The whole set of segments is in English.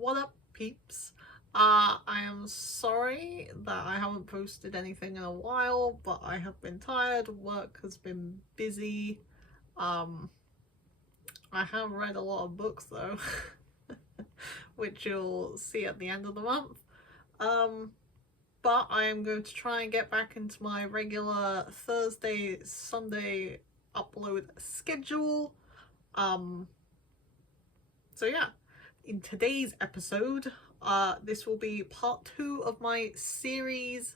What up, peeps? I am sorry that I haven't posted anything in a while, but I have been tired, work has been busy. I have read a lot of books though, which you'll see at the end of the month. But I am going to try and get back into my regular Thursday, Sunday upload schedule. So yeah, in today's episode, this will be part 2 of my series.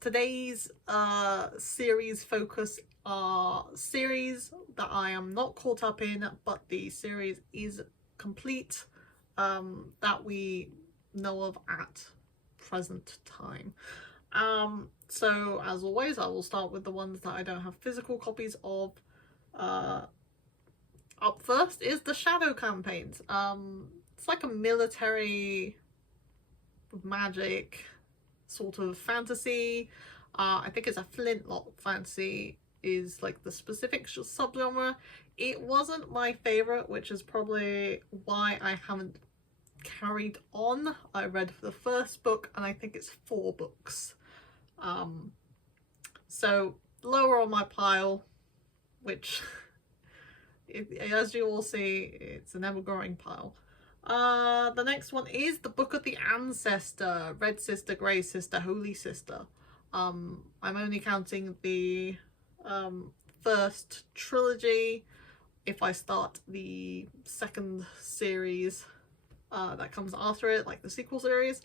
Today's series focus are series that I am not caught up in, but the series is complete, that we know of at present time. So as always, I will start with the ones that I don't have physical copies of. Up first is the Shadow campaigns. It's like a military magic sort of fantasy. I think it's a flintlock fantasy is like the specific subgenre. It wasn't my favorite, which is probably why I haven't carried on. I read the first book and I think it's 4 books. So lower on my pile, which as you all see, it's an ever-growing pile. The next one is the Book of the Ancestor, Red Sister, Grey Sister, Holy Sister. I'm only counting the first trilogy. If I start the second series that comes after it, like the sequel series,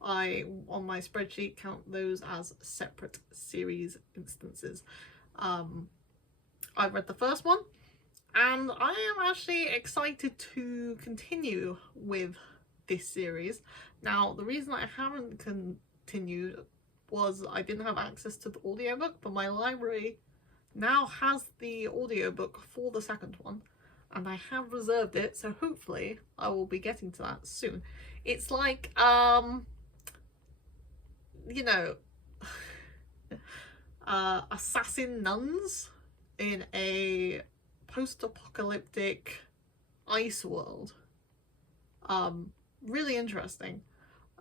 I, on my spreadsheet, count those as separate series instances. I've read the first one, and I am actually excited to continue with this series. Now, the reason I haven't continued was I didn't have access to the audiobook, but my library now has the audiobook for the second one, and I have reserved it, so hopefully I will be getting to that soon. It's like, you know, assassin nuns in a post-apocalyptic ice world. Really interesting.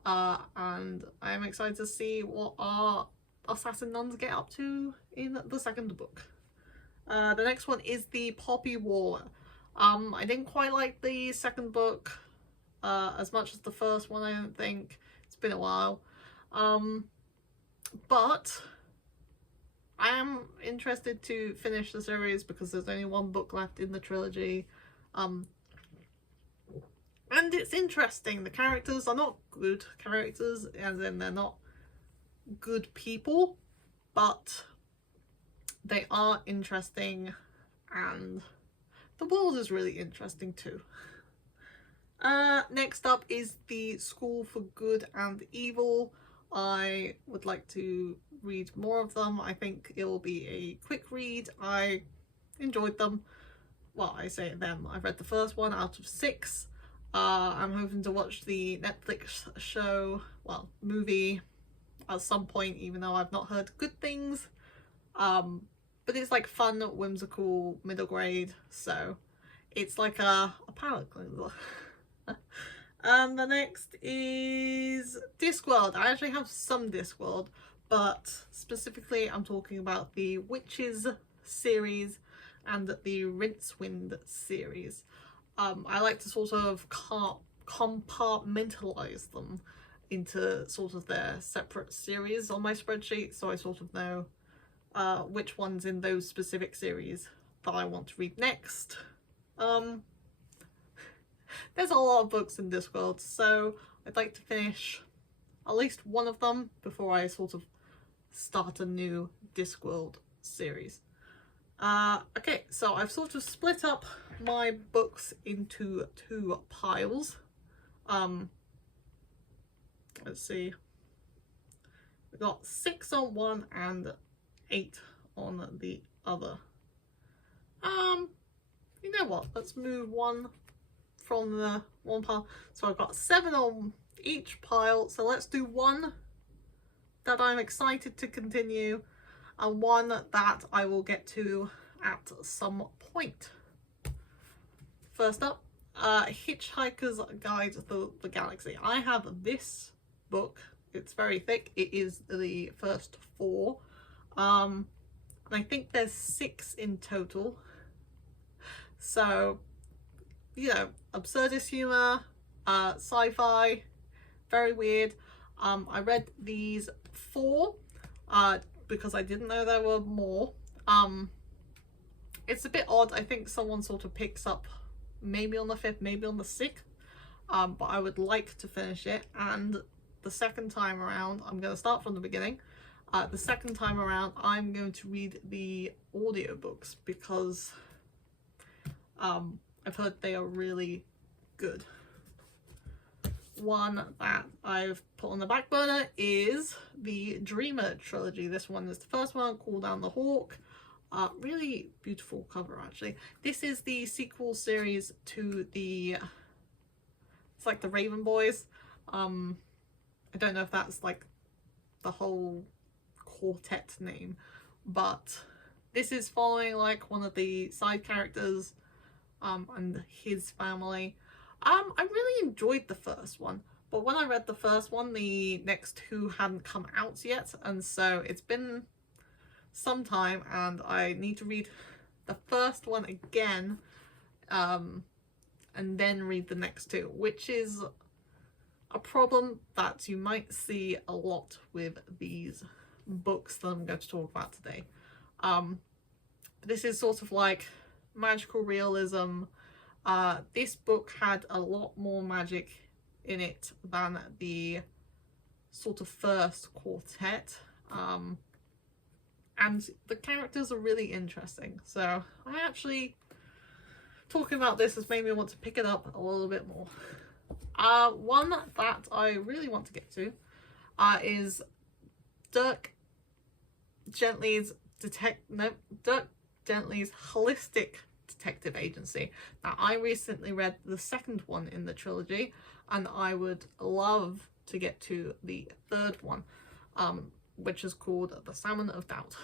And I'm excited to see what our assassin nuns get up to in the second book. The next one is the Poppy War. I didn't quite like the second book as much as the first one, I don't think. It's been a while. But I am interested to finish the series because there's only 1 book left in the trilogy. And it's interesting. The characters are not good characters, as in they're not good people, but they are interesting, and the world is really interesting too. Next up is the School for Good and Evil. I would like to read more of them. I think it will be a quick read. I enjoyed them. Well, I say them. I've read the first one out of 6. I'm hoping to watch the Netflix show, well, movie, at some point, even though I've not heard good things. But it's like fun, whimsical, middle grade, so it's like a palate cleanser. And the next is Discworld. I actually have some Discworld, but specifically I'm talking about the Witches series and the Rincewind series. I like to sort of compartmentalize them into sort of their separate series on my spreadsheet, so I sort of know which ones in those specific series that I want to read next. There's a lot of books in Discworld, so I'd like to finish at least one of them before I sort of start a new Discworld series. Okay, so I've sort of split up my books into 2 piles. Let's see. We got 6 on one and 8 on the other. You know what? Let's move one from the one pile. So I've got 7 on each pile. So let's do 1 that I'm excited to continue and 1 that I will get to at some point. first up, Hitchhiker's Guide to the Galaxy. I have this book. It's very thick. It is the first 4. And I think there's 6 in total. So, you know, absurdist humor, sci-fi, very weird. I read these 4 because I didn't know there were more. It's a bit odd. I think someone sort of picks up maybe on the 5th, maybe on the 6th. But I would like to finish it. And the second time around, I'm going to start from the beginning. The second time around, I'm going to read the audiobooks because I've heard they are really good. One that I've put on the back burner is the Dreamer trilogy. This one is the first one, Call Down the Hawk. Really beautiful cover, actually. This is the sequel series to the, it's like the Raven Boys. I don't know if that's like the whole quartet name, but this is following like one of the side characters and his family. I really enjoyed the first one, but when I read the first one, the next 2 hadn't come out yet, and so it's been some time and I need to read the first one again and then read the next 2, which is a problem that you might see a lot with these books that I'm going to talk about today. This is sort of like magical realism. This book had a lot more magic in it than the sort of first quartet. And the characters are really interesting. So I actually, talking about this has made me want to pick it up a little bit more. One that I really want to get to is Dirk Gently's Holistic Detective Agency. Now, I recently read the second one in the trilogy, and I would love to get to the third one, which is called The Salmon of Doubt.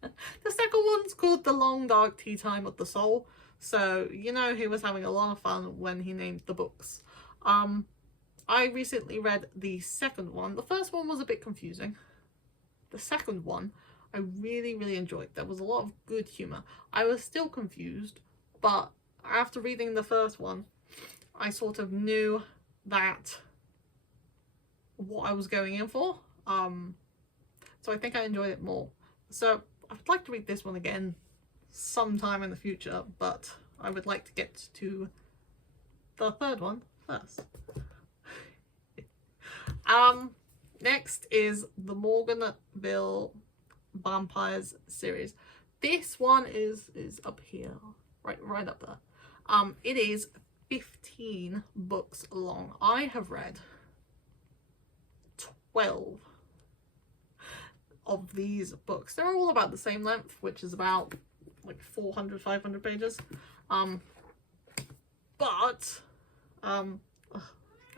The second one's called The Long Dark Tea Time of the Soul, so you know he was having a lot of fun when he named the books. I recently read the second one. The first one was a bit confusing. The second one I really enjoyed. There was a lot of good humour. I was still confused, but after reading the first one, I sort of knew that what I was going in for. So I think I enjoyed it more. So I would like to read this one again sometime in the future, but I would like to get to the third one first. Next is the Morganville Vampires series. This one is up here, right up there. It is 15 books long. I have read 12 of these books. They're all about the same length, which is about like 400-500 pages. But I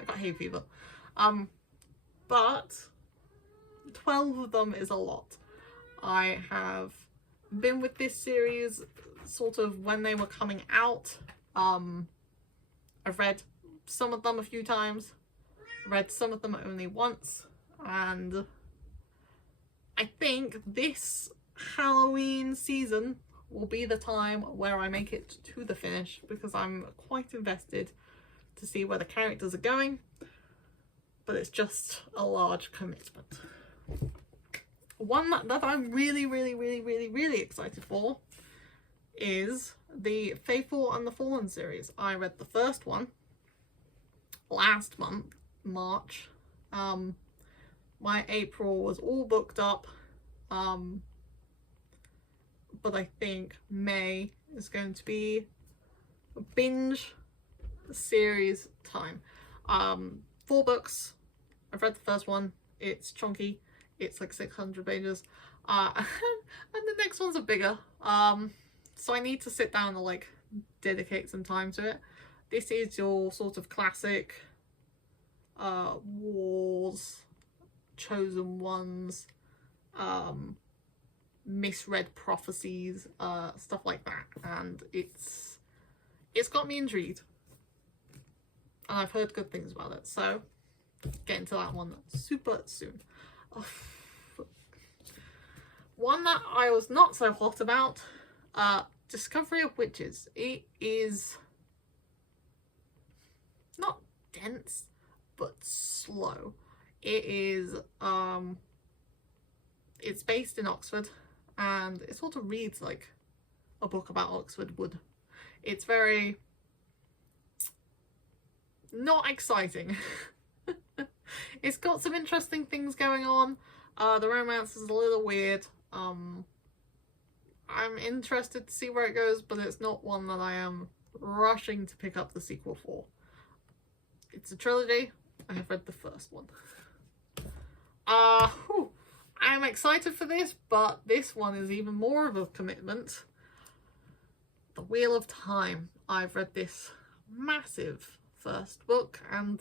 got hay fever. But 12 of them is a lot. I have been with this series sort of when they were coming out. I've read some of them a few times, read some of them only once, and I think this Halloween season will be the time where I make it to the finish, because I'm quite invested to see where the characters are going, but it's just a large commitment. One that I'm really excited for is the Faithful and the Fallen series. I read the first one last month, March. My April was all booked up, but I think May is going to be a binge series time. 4 books. I've read the first one. It's chunky. It's like 600 pages. And the next ones are bigger. So I need to sit down and like dedicate some time to it. This is your sort of classic wars, chosen ones, misread prophecies, stuff like that. And it's it's got me intrigued. And I've heard good things about it, so get into that one super soon. Oh, one that I was not so hot about, Discovery of Witches. It is not dense, but slow. It is, it's based in Oxford, and it sort of reads like a book about Oxford would. It's very not exciting. It's got some interesting things going on. The romance is a little weird. I'm interested to see where it goes, but it's not one that I am rushing to pick up the sequel for. It's a trilogy. I have read the first one. I'm excited for this, but this one is even more of a commitment. The Wheel of Time. I've read this massive first book, and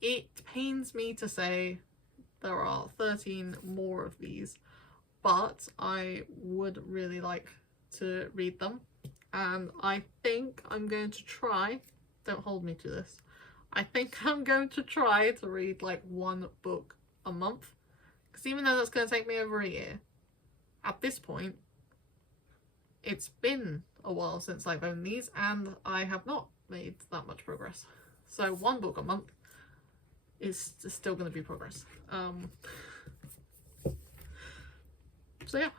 it pains me to say there are 13 more of these, but I would really like to read them, and I think I'm going to try, don't hold me to this, I think I'm going to try to read like one book a month, because even though that's going to take me over a year, at this point it's been a while since I've owned these and I have not made that much progress. So one book a month is still going to be progress. So yeah.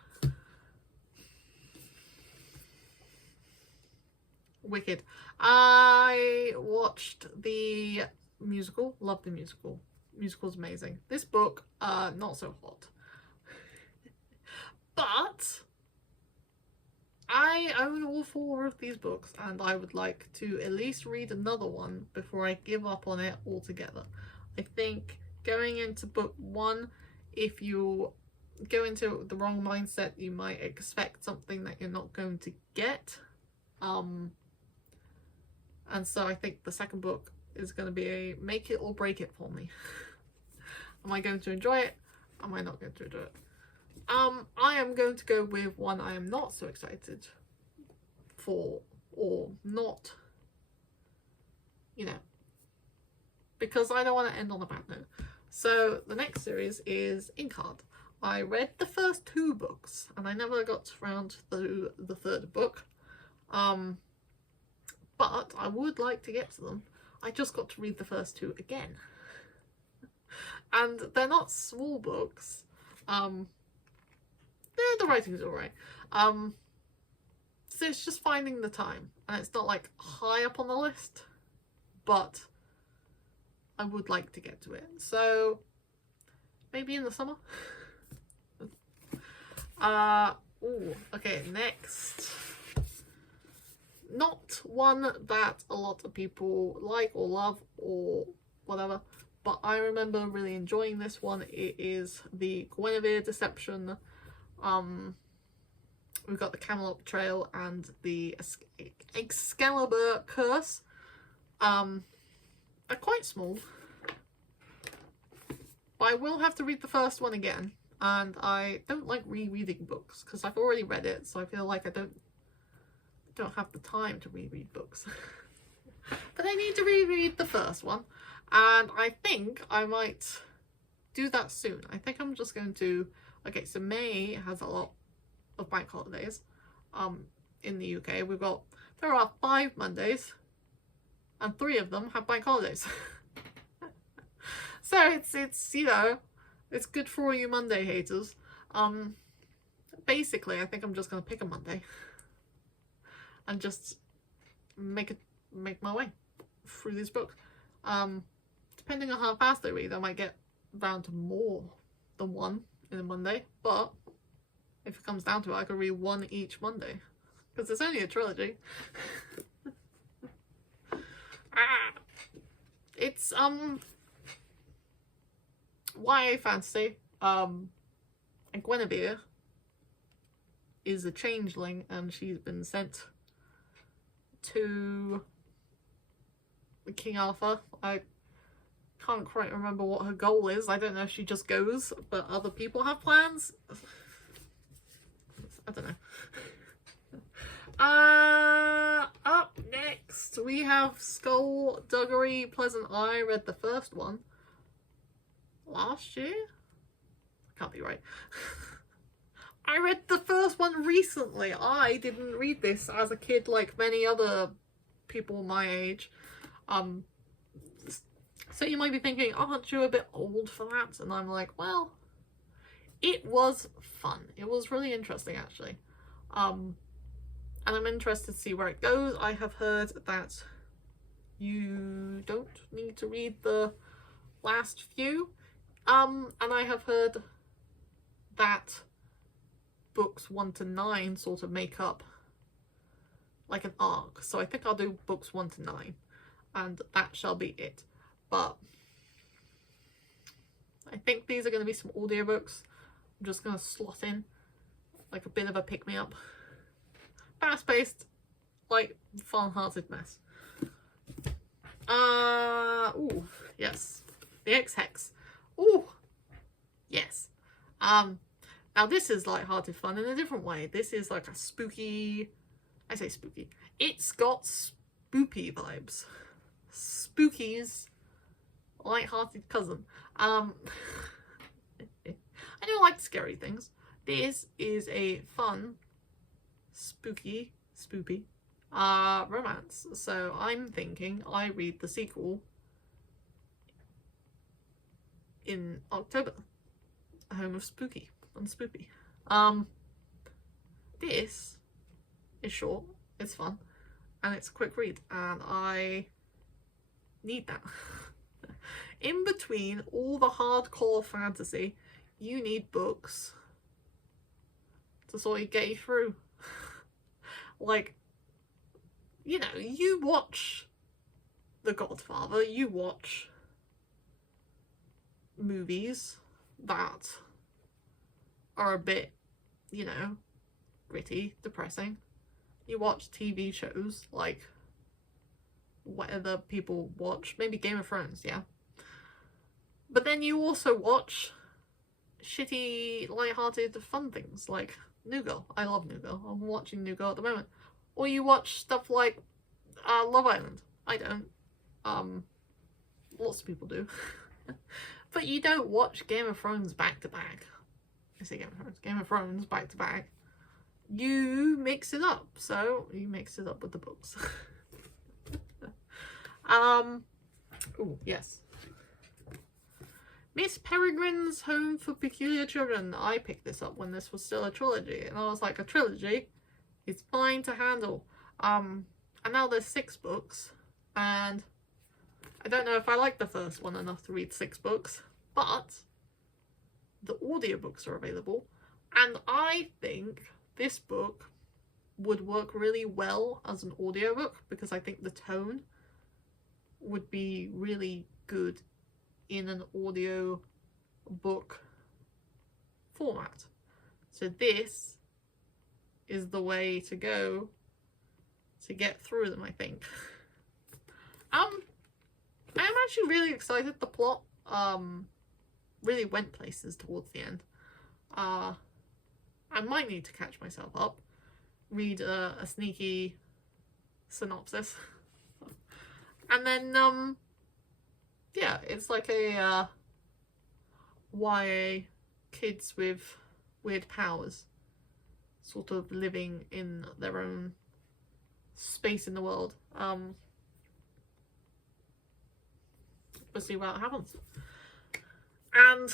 Wicked. I watched the musical, loved the musical. Musical's amazing. This book, not so hot. But I own all 4 of these books, and I would like to at least read another one before I give up on it altogether. I think going into book 1, if you go into the wrong mindset, you might expect something that you're not going to get. And so I think the second book is going to be a make it or break it for me. Am I going to enjoy it? Am I not going to enjoy it? I am going to go with one I am not so excited for, or not, you know, because I don't want to end on a bad note. So the next series is Inkheart. I read the first 2 books and I never got around to the third book. But I would like to get to them. I just got to read the first 2 again. And they're not small books. The writing's alright. So it's just finding the time. And it's not like high up on the list. But I would like to get to it. So maybe in the summer. Okay, next. Not one that a lot of people like or love or whatever, but I remember really enjoying this one. It is the Guinevere Deception. We've got the Camelot Betrayal and the Excalibur Curse. They're quite small, but I will have to read the first one again, and I don't like rereading books because I've already read it, so I feel like I don't have the time to reread books. But I need to reread the first one, and I think I might do that soon. I think I'm just going to, okay, so May has a lot of bank holidays in the UK. There are 5 Mondays and 3 of them have bank holidays. So it's you know, it's good for all you Monday haters. Basically I think I'm just going to pick a Monday and just make my way through these books. Depending on how fast I read, I might get round to more than 1 in a Monday, but if it comes down to it, I could read 1 each Monday, because it's only a trilogy. It's YA fantasy, and Guinevere is a changeling, and she's been sent to King Arthur. I can't quite remember what her goal is. I don't know if she just goes, but other people have plans. I don't know. Next we have Skullduggery Pleasant Eye. I read the first one last year? Can't be right. I read the first one recently. I didn't read this as a kid like many other people my age. So you might be thinking, aren't you a bit old for that? And I'm like, well, it was fun. It was really interesting, actually. And I'm interested to see where it goes. I have heard that you don't need to read the last few. And I have heard that books 1 to 9 sort of make up like an arc. So I think I'll do books 1 to 9. And that shall be it. But I think these are going to be some audiobooks. I'm just going to slot in like a bit of a pick-me-up. Fast-paced, like, fun-hearted mess. Ooh, yes. The Ex-Hex. Ooh, yes. Now this is light-hearted fun in a different way. This is like a spooky... I say spooky. It's got spoopy vibes. Spooky's light-hearted cousin. I don't like scary things. This is a fun, spoopy romance. So I'm thinking I read the sequel in October. Home of Spooky and Spoopy. This is short, it's fun, and it's a quick read, and I need that. In between all the hardcore fantasy, you need books to sort of get you through. Like, you know, you watch The Godfather, you watch movies that are a bit, you know, gritty, depressing. You watch TV shows like whatever people watch, maybe Game of Thrones, yeah. But then you also watch shitty, light-hearted, fun things like New Girl. I love New Girl. I'm watching New Girl at the moment. Or you watch stuff like Love Island. I don't. Lots of people do. But you don't watch Game of Thrones back to back. I say Game of Thrones back to back. You mix it up. So you mix it up with the books. Oh, yes. Miss Peregrine's Home for Peculiar Children. I picked this up when this was still a trilogy, and I was like, a trilogy is fine to handle. And now there's 6 books, and I don't know if I like the first one enough to read 6 books, but the audiobooks are available, and I think this book would work really well as an audiobook, because I think the tone would be really good in an audio book format. So this is the way to go to get through them, I think. I am actually really excited. The plot really went places towards the end. I might need to catch myself up, read a sneaky synopsis, and then yeah, it's like a YA kids with weird powers sort of living in their own space in the world. We'll see what happens. And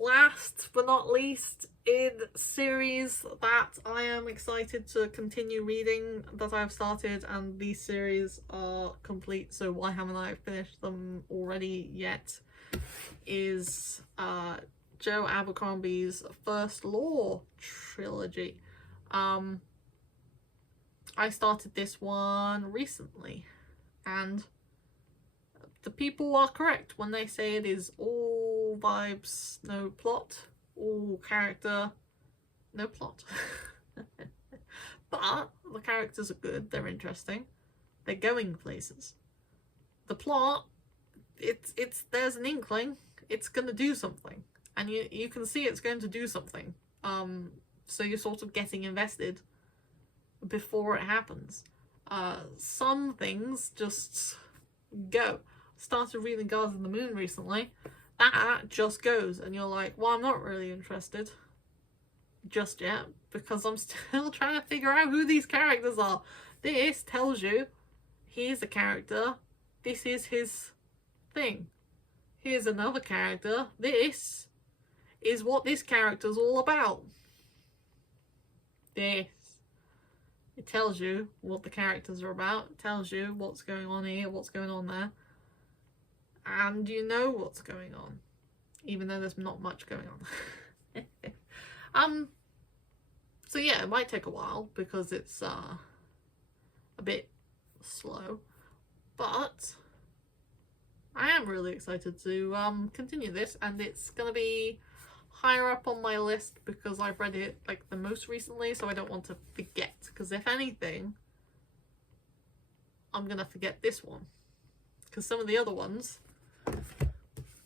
last but not least, in series that I am excited to continue reading that I've started, and these series are complete, so why haven't I finished them already yet, is Joe Abercrombie's First Law trilogy. I started this one recently, and the people are correct when they say it is all vibes, no plot, all character, no plot. But the characters are good, they're interesting, they're going places. The plot, it's there's an inkling, it's gonna do something, and you can see it's going to do something. So you're sort of getting invested before it happens. Some things just go. Started reading Guards of the Moon recently. That just goes, and you're like, well, I'm not really interested just yet because I'm still trying to figure out who these characters are. This tells you here's a character, this is his thing. Here's another character, this is what this character's all about. This. It tells you what the characters are about, it tells you what's going on here, what's going on there. And you know what's going on, even though there's not much going on. So yeah, it might take a while because it's a bit slow, but I am really excited to continue this, and it's gonna be higher up on my list because I've read it like the most recently, so I don't want to forget, because if anything I'm gonna forget this one, because some of the other ones,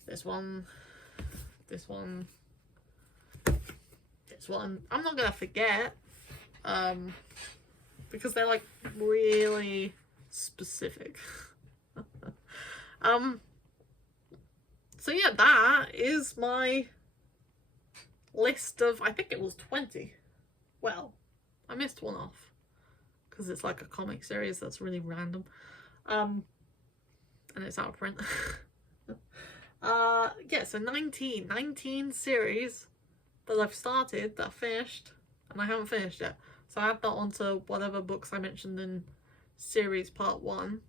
this one, I'm not gonna forget, because they're like really specific. So yeah, that is my list of, I think it was 20. Well, I missed one off because it's like a comic series that's really random, and it's out of print. Yeah, so 19 series that I've started, that I finished, and I haven't finished yet. So I add that onto whatever books I mentioned in series part 1,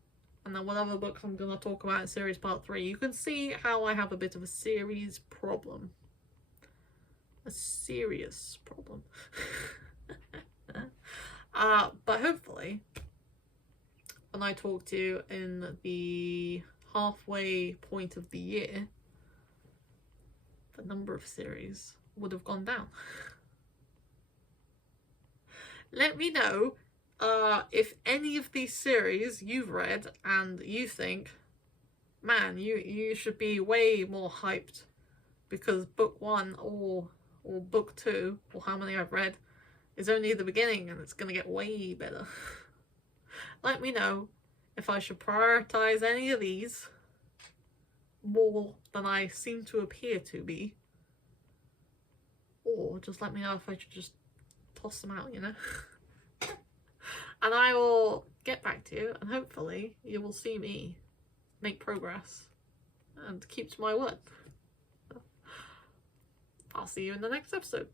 and then whatever books I'm going to talk about in series part 3. You can see how I have a bit of a series problem. A serious problem. But hopefully, when I talk to you in the halfway point of the year, the number of series would have gone down. Let me know if any of these series you've read and you think, man, you should be way more hyped because book 1 or book 2, or how many I've read, is only the beginning and it's going to get way better. Let me know if I should prioritize any of these more than I seem to appear to be, or just let me know if I should just toss them out, you know. And I will get back to you, and hopefully you will see me make progress and keep to my word. I'll see you in the next episode.